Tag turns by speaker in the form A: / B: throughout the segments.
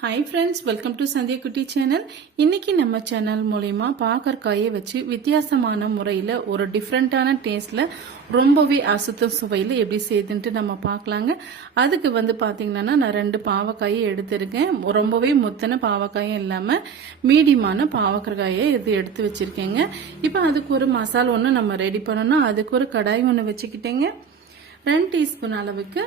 A: Hi friends welcome to Sandhya Kutty channel இன்னைக்கு நம்ம channel மூலயமா பாகற்காயை வச்சு வித்தியாசமான முறையில் ஒரு டிஃப்ரெண்ட்டான டேஸ்ட்டில் ரொம்பவே அசுத்தம் சுவையில் எப்படி செய்யுதுன்ட்டு நம்ம பார்க்கலாங்க. அதுக்கு வந்து பார்த்தீங்கன்னா நான் ரெண்டு பாவக்காயை எடுத்திருக்கேன். ரொம்பவே முத்தன பாவக்காயும் இல்லாமல் மீடியமான பாவக்காயை இது எடுத்து வச்சுருக்கேங்க. இப்போ அதுக்கு ஒரு மசாலா ஒன்று நம்ம ரெடி பண்ணணும். அதுக்கு ஒரு கடாய் ஒன்று வச்சுக்கிட்டேங்க. ரெண்டு டீஸ்பூன் அளவுக்கு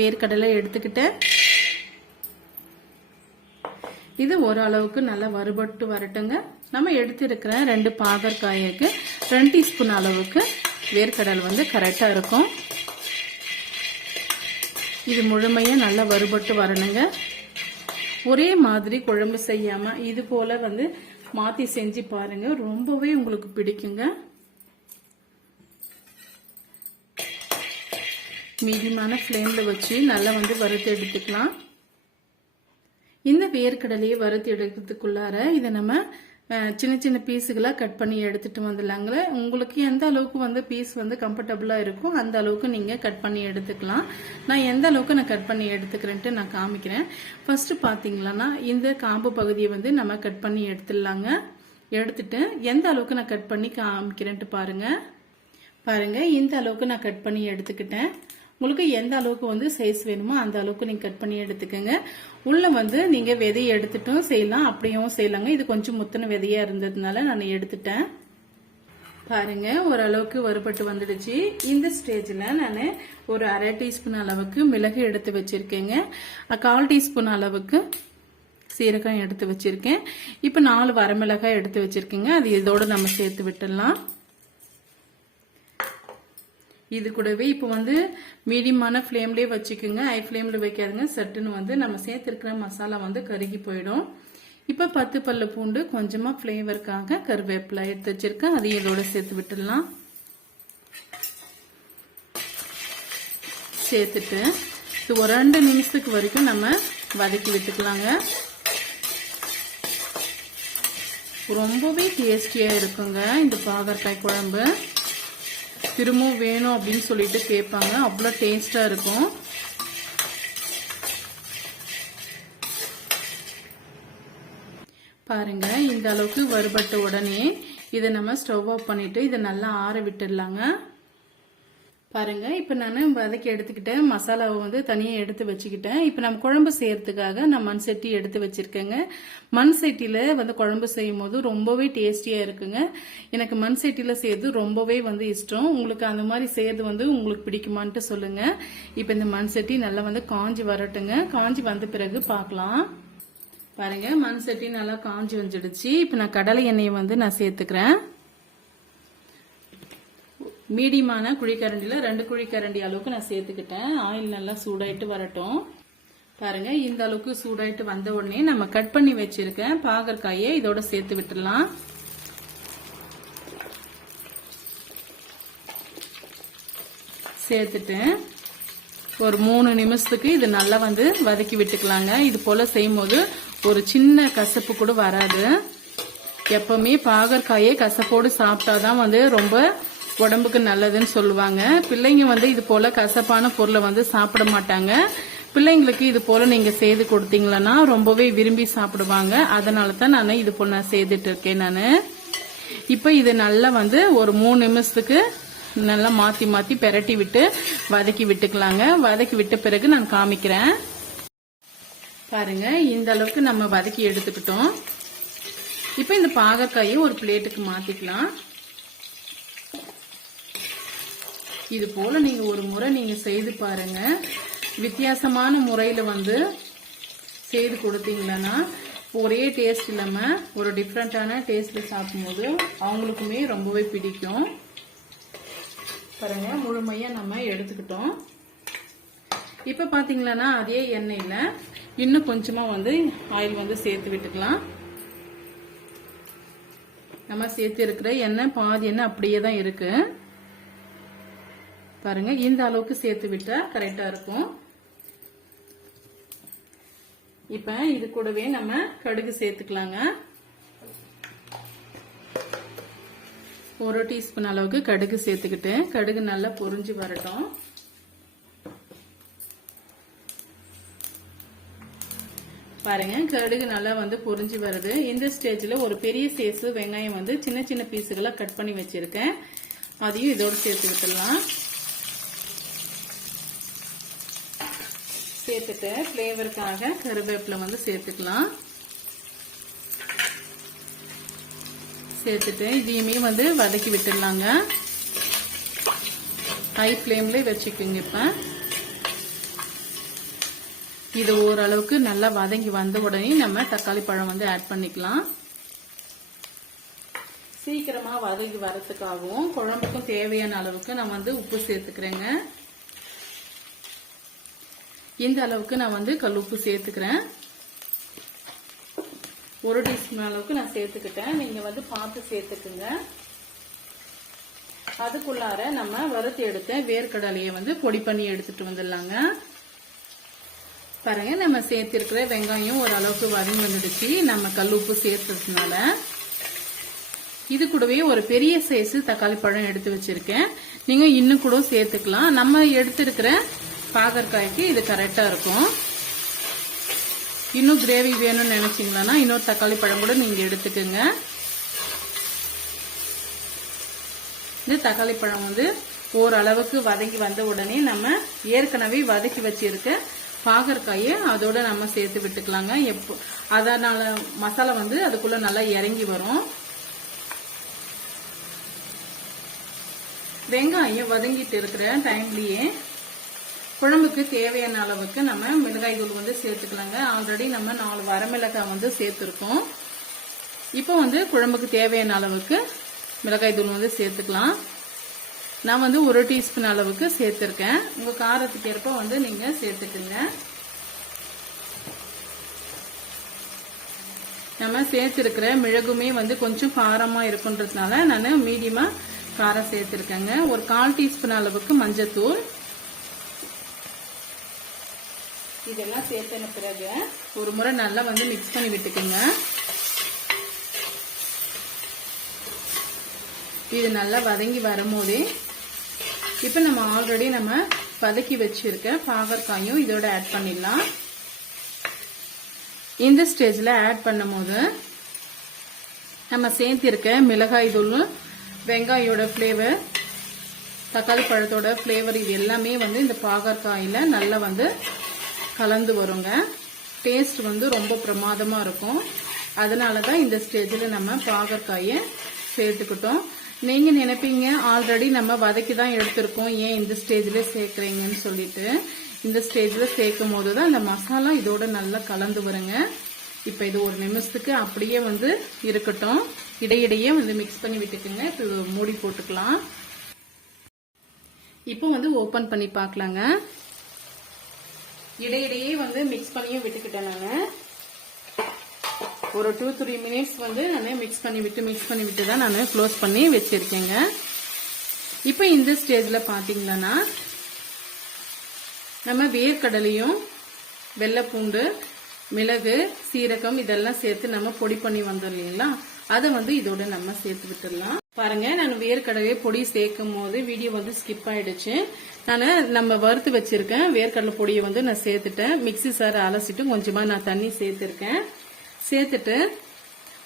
A: வேர்க்கடலை எடுத்துக்கிட்டேன். இது ஓரளவுக்கு நல்லா வறுபட்டு வரட்டுங்க. நம்ம எடுத்திருக்கிற ரெண்டு பாகற்காய்க்கு ரெண்டு டீஸ்பூன் அளவுக்கு வேர்க்கடல் வந்து கரெக்டாக இருக்கும். இது முழுமையாக நல்லா வறுபட்டு வரணுங்க. ஒரே மாதிரி குழம்பு செய்யாமல் இது போல் வந்து மாற்றி செஞ்சு பாருங்க. ரொம்பவே உங்களுக்கு பிடிக்குங்க. மீடியமான ஃப்ளேமில் வச்சு நல்லா வந்து வறுத்து எடுத்துக்கலாம். இந்த வேர்க்கடலையை வறுத்து எடுக்கிறதுக்குள்ளார இதை நம்ம சின்ன சின்ன பீஸுகளாக கட் பண்ணி எடுத்துட்டு வந்துடலாங்க உங்களுக்கு எந்த அளவுக்கு வந்து பீஸ் வந்து கம்ஃபர்டபுளாக இருக்கும் அந்த அளவுக்கு நீங்கள் கட் பண்ணி எடுத்துக்கலாம். நான் எந்த அளவுக்கு நான் கட் பண்ணி எடுத்துக்கிறேன்ட்டு நான் காமிக்கிறேன். ஃபர்ஸ்ட் பார்த்தீங்களன்னா இந்த காம்பு பகுதியை வந்து நம்ம கட் பண்ணி எடுத்துடலாங்க. எடுத்துட்டு எந்த அளவுக்கு நான் கட் பண்ணி காமிக்கிறேன்ட்டு பாருங்க. பாருங்க இந்த அளவுக்கு நான் கட் பண்ணி எடுத்துக்கிட்டேன். உங்களுக்கு எந்த அளவுக்கு வந்து சைஸ் வேணுமோ அந்த அளவுக்கு நீங்க கட் பண்ணி எடுத்துக்கோங்க. உள்ள வந்து நீங்க விதையை எடுத்துட்டும் செய்யலாம். அப்படியும் செய்யலாங்க. இது கொஞ்சம் முத்தின விதையா இருந்ததுனால நான் எடுத்துட்டேன். பாருங்க ஓரளவுக்கு வறுபட்டு வந்துடுச்சு. இந்த ஸ்டேஜில் நான் ஒரு அரை டீஸ்பூன் அளவுக்கு மிளகு எடுத்து வச்சுருக்கேங்க. கால் டீஸ்பூன் அளவுக்கு சீரகம் எடுத்து வச்சுருக்கேன். இப்போ நாலு வரமிளகாய் எடுத்து வச்சுருக்கேங்க. அது இதோடு நம்ம சேர்த்து விட்டுடலாம். இது கூடவே இப்போ வந்து மீடியமான ஃப்ளேம்லேயே வச்சுக்கோங்க. ஹை ஃப்ளேமில் வைக்காதுங்க. சட்டுன்னு வந்து நம்ம சேர்த்துருக்கிற மசாலா வந்து கருகி போயிடும். இப்போ பத்து பல்லு பூண்டு கொஞ்சமாக ஃப்ளேவருக்காக கருவேப்பிலை எடுத்து வச்சிருக்கேன். அதையும் இதோட சேர்த்து விட்டுடலாம். சேர்த்துட்டு இது ஒரு ரெண்டு நிமிஷத்துக்கு வரைக்கும் நம்ம வதக்கி விட்டுக்கலாங்க. ரொம்பவே டேஸ்டியாக இருக்குங்க இந்த பாகற்காய் குழம்பு. திரும்பவும் வேணும் அப்படின்னு சொல்லிட்டு கேட்பாங்க. அவ்வளோ டேஸ்டாக இருக்கும். பாருங்க இந்த அளவுக்கு வறுபட்ட உடனே இதை நம்ம ஸ்டவ் ஆஃப் பண்ணிட்டு இதை நல்லா ஆற விட்டுடலாங்க. பாருங்க இப்போ நான் வதக்கி எடுத்துக்கிட்டேன். மசாலாவை வந்து தனியாக எடுத்து வச்சுக்கிட்டேன். இப்போ நம்ம குழம்பு செய்யறதுக்காக நான் மண் சட்டி எடுத்து வச்சிருக்கேங்க. மண் சட்டியில் வந்து குழம்பு செய்யும் போது ரொம்பவே டேஸ்டியாக இருக்குங்க. எனக்கு மண் சட்டியில் செய்யறது ரொம்பவே வந்து இஷ்டம். உங்களுக்கு அந்த மாதிரி செய்யறது வந்து உங்களுக்கு பிடிக்குமான்ட்டு சொல்லுங்க. இப்போ இந்த மண் சட்டி நல்லா வந்து காஞ்சி வரட்டுங்க. காஞ்சி வந்த பிறகு பார்க்கலாம் பாருங்க மண் சட்டி நல்லா காஞ்சி வந்துடுச்சு. இப்போ நான் கடலை எண்ணெயை வந்து நான் சேர்த்துக்கிறேன். மீடியமான குழிக்கரண்டியில் ரெண்டு குழிக்கரண்டி அளவுக்கு நான் சேர்த்துக்கிட்டேன். ஆயில் நல்லா சூடாயிட்டு வரட்டும். பாருங்க இந்த அளவுக்கு சூடாயிட்டு வந்த உடனே நம்ம கட் பண்ணி வச்சிருக்கேன் பாகற்காயை இதோட சேர்த்து விட்டுடலாம். சேர்த்துட்டு ஒரு மூணு நிமிஷத்துக்கு இது நல்லா வந்து வதக்கி விட்டுக்கலாங்க. இது போல செய்யும்போது ஒரு சின்ன கசப்பு கூட வராது. எப்பவுமே பாகற்காயை கசப்போடு சாப்பிட்டாதான் வந்து ரொம்ப உடம்புக்கு நல்லதுன்னு சொல்லுவாங்க. பிள்ளைங்க வந்து இது போல கசப்பான பொருளை வந்து சாப்பிட மாட்டாங்க. பிள்ளைங்களுக்கு இது போல நீங்க செய்து கொடுத்தீங்களன்னா ரொம்பவே விரும்பி சாப்பிடுவாங்க. அதனால தான் நான் இது போல நான் செய்துட்டு இருக்கேன் நான். இப்போ இது நல்லா வந்து ஒரு மூணு நிமிஷத்துக்கு நல்லா மாத்தி மாத்தி பெரட்டி விட்டு வதக்கி விட்டுக்கலாங்க. வதக்கி விட்ட பிறகு நான் காமிக்கிறேன். பாருங்க இந்த அளவுக்கு நம்ம வதக்கி எடுத்துக்கிட்டோம். இப்போ இந்த பாகக்காயை ஒரு பிளேட்டுக்கு மாத்திக்கலாம். இது போல நீங்க ஒரு முறை நீங்க செய்து பாருங்க. வித்தியாசமான முறையில வந்து செய்து கொடுத்தீங்கன்னா ஒரே டேஸ்ட் இல்லாம ஒரு டிஃப்ரெண்டான டேஸ்ட்ல சாப்பிடும்போது அவங்களுக்குமே ரொம்பவே பிடிக்கும். பாருங்க முழுமையா நம்ம எடுத்துக்கிட்டோம். இப்ப பாத்தீங்களன்னா அதே எண்ணெயில இன்னும் கொஞ்சமா வந்து ஆயில் வந்து சேர்த்து விட்டுக்கலாம். நம்ம சேர்த்து இருக்கிற எண்ணெய் பாதி எண்ணெய் அப்படியே தான் இருக்குது பாருங்க இந்த அளவுக்கு சேர்த்து விட்டா கரெக்டா இருக்கும். இப்ப இது கூடவே நம்ம கடுகு சேர்த்துக்கலாங்க. ஒரு டீஸ்பூன் அளவுக்கு கடுகு சேர்த்துக்கிட்டு கடுகு நல்லா பொரிஞ்சு வரட்டும். பாருங்க கடுகு நல்லா வந்து பொரிஞ்சு வருது. இந்த ஸ்டேஜில் ஒரு பெரிய சேசு வெங்காயம் வந்து சின்ன சின்ன பீஸுகளை கட் பண்ணி வச்சிருக்கேன். அதையும் இதோட சேர்த்துக்கிட்டுலாம் சேர்த்துட்டு ஃப்ளேவருக்காக கருவேப்பிலை வந்து சேர்த்துக்கலாம். சேர்த்துட்டு இதையுமே வந்து வதக்கி விட்டுடலாங்க. ஹை ஃப்ளேம்ல வச்சுக்கோங்க இப்போ. இது ஓரளவுக்கு நல்லா வதங்கி வந்த உடனே நம்ம தக்காளி பழம் வந்து ஆட் பண்ணிக்கலாம். சீக்கிரமாக வதங்கி வரத்துக்காகவும் குழம்புக்கும் தேவையான அளவுக்கு நான் வந்து உப்பு சேர்த்துக்கிறேங்க. இந்த அளவுக்கு நான் வந்து கல் உப்பு சேர்த்துக்கிறேன். ஒரு டீஸ்பூன் அளவுக்கு நான் சேர்த்துக்கிட்டேன். நீங்க வந்து பார்த்து சேர்த்துக்குங்க. அதுக்குள்ளார நம்ம வறுத்து எடுத்த வேர்க்கடலையை வந்து பொடி பண்ணி எடுத்துட்டு வந்துடலாங்க. பாருங்க நம்ம சேர்த்திருக்கிற வெங்காயம் ஓரளவுக்கு வதங்கி வந்துடுச்சு. நம்ம கல் உப்பு சேர்த்ததுனால. இது கூடவே ஒரு பெரிய சைஸ் தக்காளி பழம் எடுத்து வச்சிருக்கேன். நீங்க இன்னும் கூட சேர்த்துக்கலாம். நம்ம எடுத்திருக்கிற பாகற்காய்க்கு இது கரெக்டாக இருக்கும். இன்னும் கிரேவி வேணும்னு நினைச்சீங்களா இன்னொரு தக்காளி பழம் கூட நீங்கள் எடுத்துக்கோங்க. இந்த தக்காளி பழம் வந்து ஓரளவுக்கு வதங்கி வந்த உடனே நம்ம ஏற்கனவே வதக்கி வச்சிருக்க பாகற்காயை அதோட நம்ம சேர்த்து விட்டுக்கலாங்க. எப்போ அதனால மசாலா வந்து அதுக்குள்ள நல்லா இறங்கி வரும். வெங்காயம் வதங்கிட்டு இருக்கிற டைம்லயே குழம்புக்கு தேவையான அளவுக்கு நம்ம மிளகாய் தூள் வந்து சேர்த்துக்கலாங்க. ஆல்ரெடி நம்ம நாலு வரமிளகாய் வந்து சேர்த்துருக்கோம். இப்போ வந்து குழம்புக்கு தேவையான அளவுக்கு மிளகாய் தூள் வந்து சேர்த்துக்கலாம். நான் வந்து ஒரு டீஸ்பூன் அளவுக்கு சேர்த்துருக்கேன். உங்கள் காரத்துக்கு ஏற்ப வந்து நீங்கள் சேர்த்துக்குங்க. நம்ம சேர்த்துருக்கிற மிளகுமே வந்து கொஞ்சம் காரமாக இருக்குன்றதுனால நான் மீடியமாக காரம் சேர்த்துருக்கேங்க. ஒரு கால் டீஸ்பூன் அளவுக்கு மஞ்சத்தூள். இதெல்லாம் சேர்த்தன பிறகு ஒரு முறை நல்லா வந்து மிக்ஸ் பண்ணி விட்டுக்குங்க. இது நல்லா வதங்கி வரும்போதே இப்போ நம்ம ஆல்ரெடி நம்ம வதக்கி வச்சிருக்க பாகற்காயும் இதோட ஆட் பண்ணிடலாம். இந்த ஸ்டேஜில் ஆட் பண்ணும் போது நம்ம சேர்த்திருக்க மிளகாய் தூள் வெங்காயோட ஃப்ளேவர் தக்காளி பழத்தோட ஃப்ளேவர் இது எல்லாமே வந்து இந்த பாகற்காயில் நல்லா வந்து கலந்து வருங்க. டேஸ்ட் வந்து ரொம்ப பிரமாதமாக இருக்கும். அதனால தான் இந்த ஸ்டேஜில் நம்ம பாகற்காயை சேர்த்துக்கிட்டோம். நீங்கள் நினைப்பீங்க ஆல்ரெடி நம்ம வதக்கி தான் எடுத்திருக்கோம். ஏன் இந்த ஸ்டேஜில் சேர்க்குறீங்கன்னு சொல்லிட்டு. இந்த ஸ்டேஜில் சேர்க்கும் போது தான் இந்த மசாலா இதோட நல்லா கலந்து வருங்க. இப்போ இது ஒரு நிமிஷத்துக்கு அப்படியே வந்து இருக்கட்டும். இடையிடையே வந்து மிக்ஸ் பண்ணி விட்டுக்குங்க. இப்போ மூடி போட்டுக்கலாம். இப்போ வந்து ஓப்பன் பண்ணி பார்க்கலாங்க. இடையிடையே வந்து மிக்ஸ் பண்ணியும் விட்டுக்கிட்டேன் நான். ஒரு டூ த்ரீ மினிட்ஸ் வந்து நான் மிக்ஸ் பண்ணி விட்டு மிக்ஸ் பண்ணி விட்டு தான் நான் க்ளோஸ் பண்ணி வச்சிருக்கேங்க. இப்போ இந்த ஸ்டேஜில் பார்த்தீங்கன்னா நம்ம வேர்க்கடலையும் வெள்ளைப்பூண்டு மிளகு சீரகம் இதெல்லாம் சேர்த்து நம்ம பொடி பண்ணி வந்தோம் இல்லைங்களா? அதை வந்து இதோட நம்ம சேர்த்து விட்டுடலாம். பாருங்க நான் வேர்க்கடலையை பொடி சேர்க்கும் போது வீடியோ வந்து ஸ்கிப் ஆயிடுச்சு. நான் நம்ம வறுத்து வச்சிருக்கேன். வேர்க்கடலை பொடியை வந்து நான் சேர்த்துட்டேன். மிக்சி சார் அலசிட்டு கொஞ்சமா நான் தண்ணி சேர்த்துருக்கேன். சேர்த்துட்டு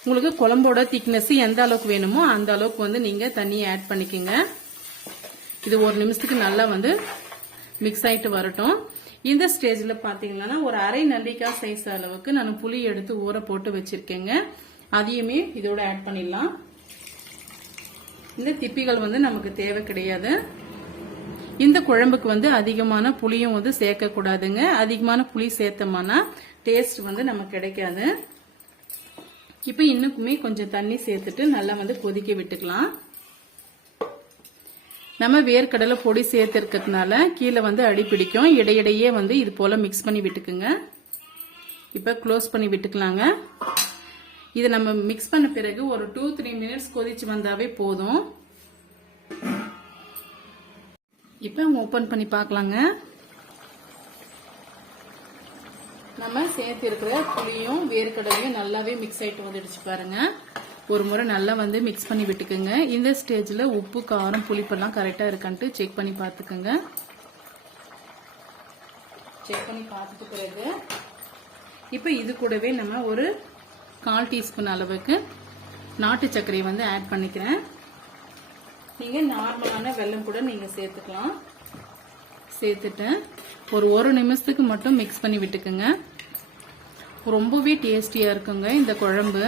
A: உங்களுக்கு குழம்போட திக்னஸ் எந்த அளவுக்கு வேணுமோ அந்த அளவுக்கு வந்து நீங்க தண்ணியை ஆட் பண்ணிக்கோங்க. இது ஒரு நிமிஷத்துக்கு நல்லா வந்து மிக்ஸ் ஆயிட்டு வரட்டும். இந்த ஸ்டேஜில் பார்த்தீங்கன்னா ஒரு அரை நெல்லிக்காய் சைஸ் அளவுக்கு நான் புளி எடுத்து ஊற போட்டு வச்சிருக்கேங்க. அதையுமே இதோட ஆட் பண்ணிடலாம். இந்த திப்பிகள் வந்து நமக்கு தேவை கிடையாது. இந்த குழம்புக்கு வந்து அதிகமான புளியும் வந்து சேர்க்கக்கூடாதுங்க. அதிகமான புளி சேர்த்தோம்னா டேஸ்ட் வந்து நமக்கு கிடைக்காது. இப்போ இன்னுக்குமே கொஞ்சம் தண்ணி சேர்த்துட்டு நல்லா வந்து கொதிக்க விட்டுக்கலாம். நம்ம வேர்க்கடலை பொடி சேர்த்துருக்கிறதுனால கீழே வந்து அடி பிடிக்கும். இடையிடையே வந்து இது போல மிக்ஸ் பண்ணி விட்டுக்குங்க. இப்போ க்ளோஸ் பண்ணி விட்டுக்கலாங்க. இதை நம்ம மிக்ஸ் பண்ண பிறகு ஒரு டூ த்ரீ மினிட்ஸ் கொதிச்சு வந்தாவே போதும். இப்போ ஓப்பன் பண்ணி பார்க்கலாங்க. நம்ம சேர்த்து இருக்கிற புளியும் வேர்க்கடலையும் நல்லாவே மிக்ஸ் ஆயிட்டு வந்துடுச்சு பாருங்க. ஒரு முறை நல்லா வந்து மிக்ஸ் பண்ணி விட்டுக்குங்க. இந்த ஸ்டேஜில் உப்பு காரம் புளிப்பெல்லாம் கரெக்டாக இருக்கான்ட்டு செக் பண்ணி பார்த்துக்குங்க. செக் பண்ணி பார்த்துட்டு பிறகு இப்போ இது கூடவே நம்ம ஒரு கால் டீஸ்பூன் அளவுக்கு நாட்டு சர்க்கரையை வந்து ஆட் பண்ணிக்கிறேன். நீங்கள் நார்மலான வெல்லம் கூட நீங்கள் சேர்த்துக்கலாம். சேர்த்துட்டு ஒரு ஒரு நிமிஷத்துக்கு மட்டும் மிக்ஸ் பண்ணி விட்டுக்குங்க. ரொம்பவே டேஸ்டியாக இருக்குங்க இந்த குழம்பு.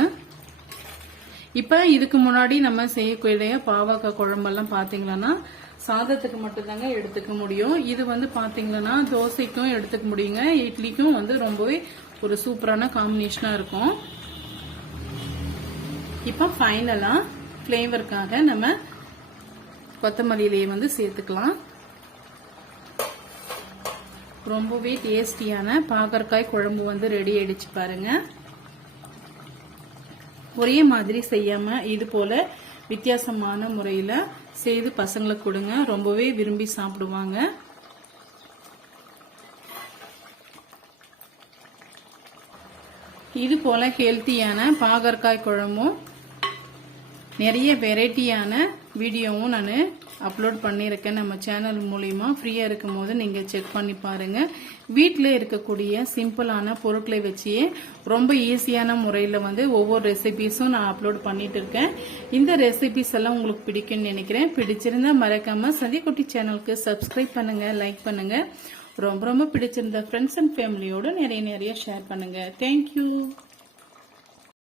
A: இப்போ இதுக்கு முன்னாடி நம்ம செய்யக்கூடிய பாவக்காய் குழம்பெல்லாம் பார்த்தீங்கன்னா சாதத்துக்கு மட்டும்தாங்க எடுத்துக்க முடியும். இது வந்து பார்த்தீங்கன்னா தோசைக்கும் எடுத்துக்க முடியுங்க. இட்லிக்கும் வந்து ரொம்பவே ஒரு சூப்பரான காம்பினேஷனாக இருக்கும். இப்போ ஃபைனலாக ஃப்ளேவருக்காக நம்ம கொத்தமல்லியிலேயே வந்து சேர்த்துக்கலாம். ரொம்பவே டேஸ்டியான பாகற்காய் குழம்பு வந்து ரெடி ஆயிடுச்சு பாருங்க. ஒரே மாதிரி செய்யாம இது போல வித்தியாசமான முறையில செய்து பசங்களுக்கு கொடுங்க. ரொம்பவே விரும்பி சாப்பிடுவாங்க. இது போல ஹெல்த்தியான பாகற்காய் குழம்பும் நிறைய வெரைட்டியான வீடியோவும் நான் அப்லோட் பண்ணியிருக்கேன். நம்ம சேனல் மூலிமா ஃப்ரீயாக இருக்கும் போது நீங்கள் செக் பண்ணி பாருங்கள் வீட்டில் இருக்கக்கூடிய சிம்பிளான பொருட்களை வச்சே ரொம்ப ஈஸியான முறையில் வந்து ஒவ்வொரு ரெசிபீஸும் நான் அப்லோட் பண்ணிட்டு இருக்கேன் இந்த ரெசிபிஸ் எல்லாம் உங்களுக்கு பிடிக்கும்னு நினைக்கிறேன். பிடிச்சிருந்தா மறக்காமல் சதிக்குட்டி சேனலுக்கு சப்ஸ்கிரைப் பண்ணுங்கள் லைக் பண்ணுங்கள் ரொம்ப ரொம்ப பிடிச்சிருந்த ஃப்ரெண்ட்ஸ் அண்ட் ஃபேமிலியோடு நிறைய நிறைய ஷேர் பண்ணுங்கள் தேங்க்யூ